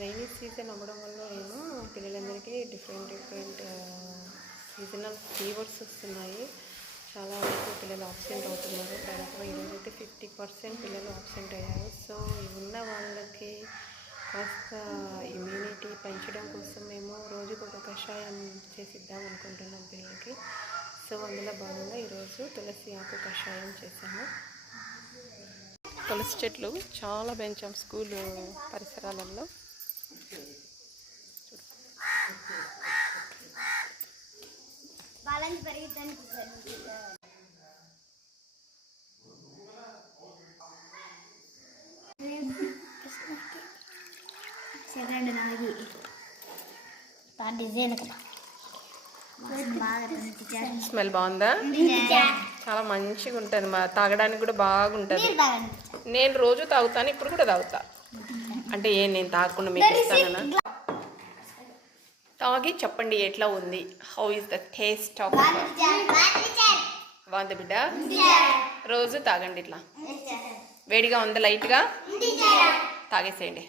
Rainy season అవ్వడం వల్ల ఏమో పిల్లలందరికీ డిఫరెంట్ సీజనల్ ఫీవర్స్ వస్తున్నాయి. చాలా వరకు పిల్లలు ఆబ్సెంట్ అవుతున్నారు. దాదాపు ఈరోజైతే 50% పిల్లలు ఆబ్సెంట్ అయ్యారు. సో ఉన్న వాళ్ళకి కాస్త ఇమ్యూనిటీ పెంచడం కోసం మేము రోజుకు ఒక కషాయం చేసిద్దాం అనుకుంటున్నాం పిల్లలకి. సో అందులో భాగంగా ఈరోజు తులసి ఆకు కషాయం చేశాము. తులసి చెట్లు చాలా పెంచాం స్కూల్ పరిసరాలలో. స్మెల్ బాగుందా? చాలా మంచిగా ఉంటుంది, తాగడానికి కూడా బాగుంటుంది. నేను రోజు తాగుతాను, ఇప్పుడు కూడా తాగుతా. అంటే నేను తాగకుండా మీకు ఇస్తానన్నా. తాగి చెప్పండి ఎట్లా ఉంది. How is the taste of. బాగుంది బిడ్డ, రోజు తాగండి. ఇట్లా వేడిగా ఉందా? లైట్గా తాగేసేయండి.